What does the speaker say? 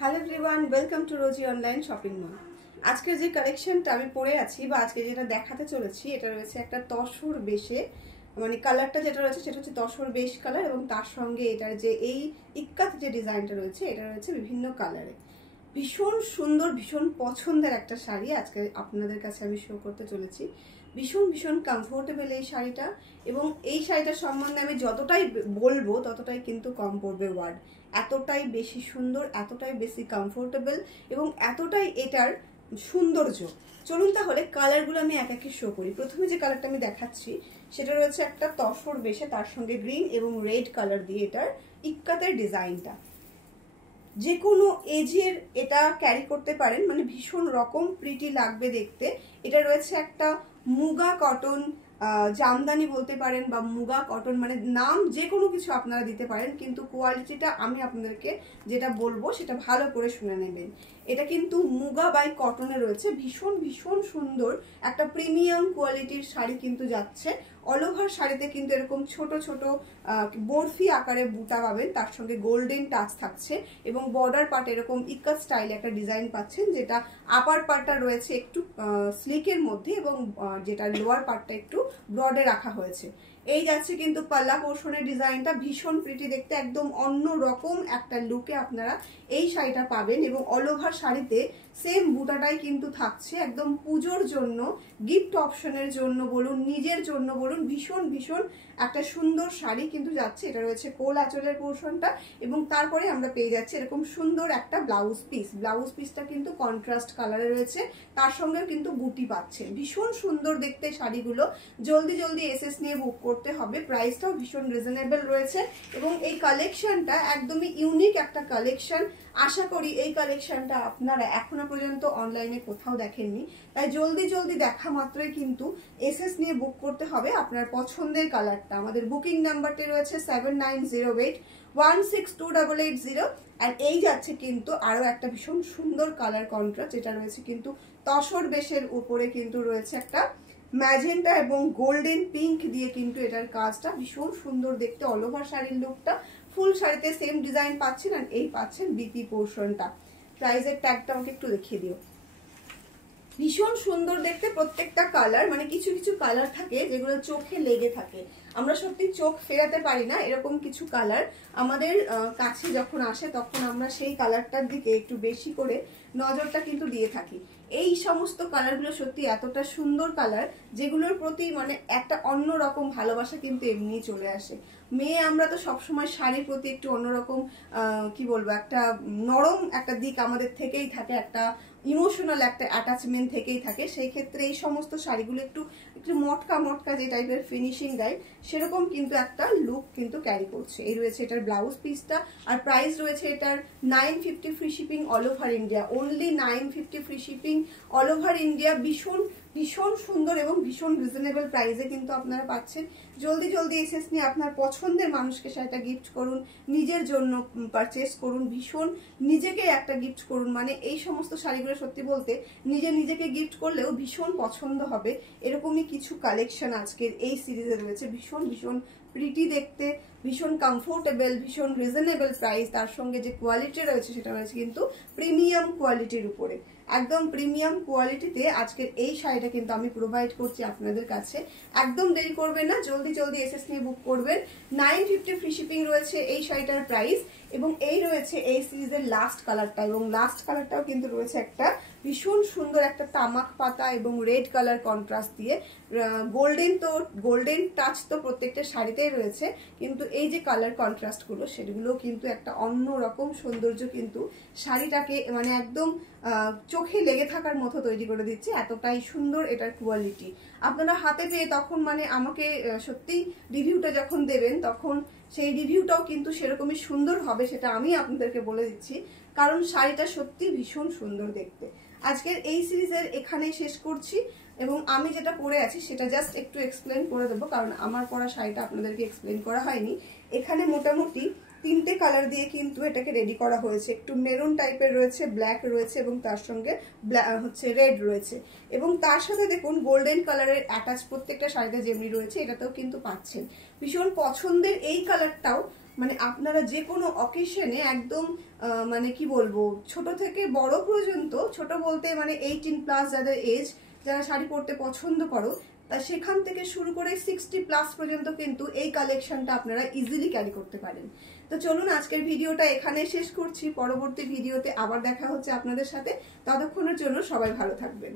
Hello everyone, welcome to Rosy online shopping mall. আজকে যে কালেকশনটা আমি পরে আছি বা আজকে যেটা দেখাতে চলেছি, এটা রয়েছে একটা তসর বেশে, মানে কালারটা যেটা রয়েছে সেটা হচ্ছে তসর বেশ কালার, এবং তার সঙ্গে এটার যে এই ইক্কাত যে ডিজাইনটা রয়েছে এটা রয়েছে বিভিন্ন কালারে। ভীষণ সুন্দর, ভীষণ পছন্দের একটা শাড়ি আজকে আপনাদের কাছে আমি শো করতে চলেছি। ভীষণ ভীষণ কমফোর্টেবল এই শাড়িটা, এবং এই শাড়িটার সম্বন্ধে আমি যতটাই বলবো ততটাই কিন্তু কম পড়বে ওয়ার্ড। এতটাই বেশি সুন্দর, এতটাই বেশি কমফোর্টেবল, এবং এতটাই এটার সৌন্দর্য। চলুন তাহলে কালারগুলো আমি এক একে শো করি। প্রথমে যে কালারটা আমি দেখাচ্ছি সেটা রয়েছে একটা তসর বেশে, তার সঙ্গে গ্রিন এবং রেড কালার দিয়ে এটার ইক্কাতের ডিজাইনটা। যে কোনো এজের এটা ক্যারি করতে পারেন, মানে ভীষণ রকম প্রিটি লাগবে দেখতে। এটা রয়েছে একটা মুগা কটন জামদানি বলতে পারেন, বা মুগা কটন, মানে নাম যে কোনো কিছু আপনারা দিতে পারেন, কিন্তু কোয়ালিটিটা আমি আপনাদেরকে যেটা বলবো সেটা ভালো করে শুনে নেবেন। এটা কিন্তু মুগা বাই কটনে রয়েছে, ভীষণ ভীষণ সুন্দর একটা প্রিমিয়াম কোয়ালিটির শাড়ি কিন্তু যাচ্ছে। অল ওভার শাড়িতে কিন্তু এরকম ছোট ছোট বরফি আকারে বুটা পাবেন, তার সঙ্গে গোল্ডেন টাচ থাকছে, এবং বর্ডার পার্ট এরকম ইক্কাত স্টাইলে একটা ডিজাইন পাচ্ছেন, যেটা আপার পার্টটা রয়েছে একটু স্লিকের মধ্যে, এবং যেটা লোয়ার পার্টটা একটু ব্রডে রাখা হয়েছে। এই যাচ্ছে কিন্তু পাল্লা পোর্শনের ডিজাইনটা, ভীষণ প্রিটি দেখতে, একদম অন্য রকম একটা লুকে আপনারা এই শাড়িটা পাবেন। এবং অল ওভার শাড়িতে সেম বুটাটাই কিন্তু থাকছে, একদম পুজোর জন্য, গিফট অপশনের জন্য বলুন, নিজের জন্য বলুন, ভীষণ ভীষণ একটা সুন্দর শাড়ি কিন্তু যাচ্ছে। এটা রয়েছে কোল আঁচলের পোর্শনটা, এবং তারপরে আমরা পেয়ে যাচ্ছি এরকম সুন্দর একটা ব্লাউজ পিস। ব্লাউজ পিসটা কিন্তু কন্ট্রাস্ট কালারে রয়েছে, তার সঙ্গে কিন্তু বুটি পাচ্ছেন। ভীষণ সুন্দর দেখতে শাড়িগুলো, জলদি জলদি এসএস নিয়ে বুক করতে হবে। প্রাইসটাও ভীষণ রিজনেবল রয়েছে, এবং এই কালেকশনটা একদমই ইউনিক একটা কালেকশন। আশা করি এই কালেকশনটা আপনারা এখনো পর্যন্ত অনলাইনে কোথাও দেখেননি, তাই জলদি জলদি দেখা মাত্রই কিন্তু এসএস নিয়ে বুক করতে হবে আপনার পছন্দের কালারটা। আমাদের বুকিং নাম্বারটি রয়েছে 7908162880, আর এই যাচ্ছে কিন্তু আরো একটা ভীষণ সুন্দর কালার কন্ট্রাস্ট, যেটা রয়েছে কিন্তু তসর বেশের উপরে কিন্তু রয়েছে একটা ম্যাজেন্টা এবং গোল্ডেন পিঙ্ক দিয়ে কিন্তু এটার কাজটা ভীষণ সুন্দর দেখতে। অল ওভার শাড়ির লুকটা, ফুল শাড়িতে সেম ডিজাইন পাচ্ছেন, আর এই পাচ্ছেন বিপি পোর্শনটা। প্রাইসের ট্যাগটা আমাকে একটু লিখিয়ে দিও। ভীষণ সুন্দর দেখতে প্রত্যেকটা কালার, মানে কিছু কিছু কালার থাকে যেগুলো চোখে লেগে থাকে, আমরা সত্যি চোখ ফেরাতে পারি না। এরকম কিছু কালার আমাদের কাছে যখন আসে তখন আমরা সেই কালারটার দিকে একটু বেশি করে নজরটা কিন্তু দিয়ে থাকি। এই সমস্ত কালারগুলো সত্যি এতটা সুন্দর কালার, যেগুলোর প্রতি মানে একটা অন্যরকম ভালোবাসা কিন্তু এমনি চলে আসে। মেয়ে আমরা তো সবসময় শাড়ির প্রতি একটু অন্যরকম কি বলবো, একটা নরম একটা দিক আমাদের থেকেই থাকে, একটা ইমোশনাল একটা অ্যাটাচমেন্ট থেকেই থাকে। সেই ক্ষেত্রে এই সমস্ত শাড়িগুলো একটু একটু মটকা মটকা যে টাইপের ফিনিশিং দেয়, সেরকম কিন্তু একটা লুক কিন্তু ক্যারি করছে। এই রয়েছে এটার ব্লাউজ পিসটা, আর প্রাইস রয়েছে এটার 950 free shipping all over India. Only 950 free shipping all over India. ভীষণ ভীষণ সুন্দর এবং ভীষণ রিজনেবল প্রাইসে কিন্তু আপনারা পাচ্ছেন। জলদি জলদি এসএস নিয়ে আপনার পছন্দের মানুষকে সেটা গিফট করুন, নিজের জন্য পারচেস করুন, ভীষণ নিজেকে একটা গিফট করুন। মানে এই সমস্ত শাড়িগুলো সত্যি বলতে নিজেকে গিফট করলেও ভীষণ পছন্দ হবে। এরকমই কিছু কালেকশন আজকের এই সিরিজে রয়েছে, ভীষণ ভীষণ প্রিটি দেখতে, ভীষণ কমফোর্টেবল, ভীষণ রিজনেবল প্রাইস, তার সঙ্গে যে কোয়ালিটি রয়েছে সেটা রয়েছে কিন্তু প্রিমিয়াম কোয়ালিটির উপরে। একদম প্রিমিয়াম কোয়ালিটিতে আজকের এই শাড়িটা কিন্তু আমি প্রোভাইড করছি আপনাদের কাছে। একদম দেরি করবেন না, জলদি জলদি এসএস নিয়ে বুক করবেন। 950 ফ্রি শিপিং রয়েছে এই শাড়িটার প্রাইস, এবং এই রয়েছে এই সিরিজের লাস্ট কালারটা, এবং লাস্ট কালারটাও কিন্তু রয়েছে একটা ভীষণ সুন্দর একটা তামাক পাতা এবং রেড কালার কন্ট্রাস্ট দিয়ে। গোল্ডেন তো গোল্ডেন টাচ তো প্রত্যেকটা শাড়িতেই রয়েছে, কিন্তু এই যে কালার কন্ট্রাস্টগুলো সেগুলো কিন্তু একটা অন্য রকম সৌন্দর্য কিন্তু শাড়িটাকে মানে একদম চোখে লেগে থাকার মতো তৈরি করে দিচ্ছে। এতটাই সুন্দর এটার কোয়ালিটি। আপনারা হাতে পেয়ে তখন মানে আমাকে সত্যি রিভিউটা যখন দেবেন তখন সেই রিভিউটাও কিন্তু সেরকমই সুন্দর হবে, সেটা আমি আপনাদেরকে বলে দিচ্ছি, কারণ শাড়িটা সত্যি ভীষণ সুন্দর দেখতে। আজকের এই সিরিজের এখানেই শেষ করছি, এবং আমি যেটা পরে আছি সেটা জাস্ট একটু এক্সপ্লেন করে দেবো, কারণ আমার পরা শাড়িটা আপনাদেরকে এক্সপ্লেন করা হয়নি। এখানে মোটামুটি 3টে কালার দিয়ে কিন্তু এটাকে রেডি করা হয়েছে। একটু মেরুন টাইপের রয়েছে, ব্ল্যাক রয়েছে, এবং তার সঙ্গে হচ্ছে রেড রয়েছে, এবং তার সাথে দেখুন গোল্ডেন কালারের অ্যাটাচ প্রত্যেকটা শাড়িতে যেমনি রয়েছে এটাতেও কিন্তু পাচ্ছেন। ভীষণ পছন্দের এই কালারটাও মানে আপনারা যে কোনো অকেশনে একদম মানে কি বলবো, ছোট থেকে বড় পর্যন্ত, ছোট বলতে মানে 18+ যাদের এজ, যারা শাড়ি পরতে পছন্দ করো, তা সেখান থেকে শুরু করে 60+ পর্যন্ত কিন্তু এই কালেকশনটা আপনারা ইজিলি ক্যারি করতে পারেন। তো চলুন আজকের ভিডিওটা এখানে শেষ করছি, পরবর্তী ভিডিওতে আবার দেখা হচ্ছে আপনাদের সাথে। ততক্ষণের জন্য সবাই ভালো থাকবেন।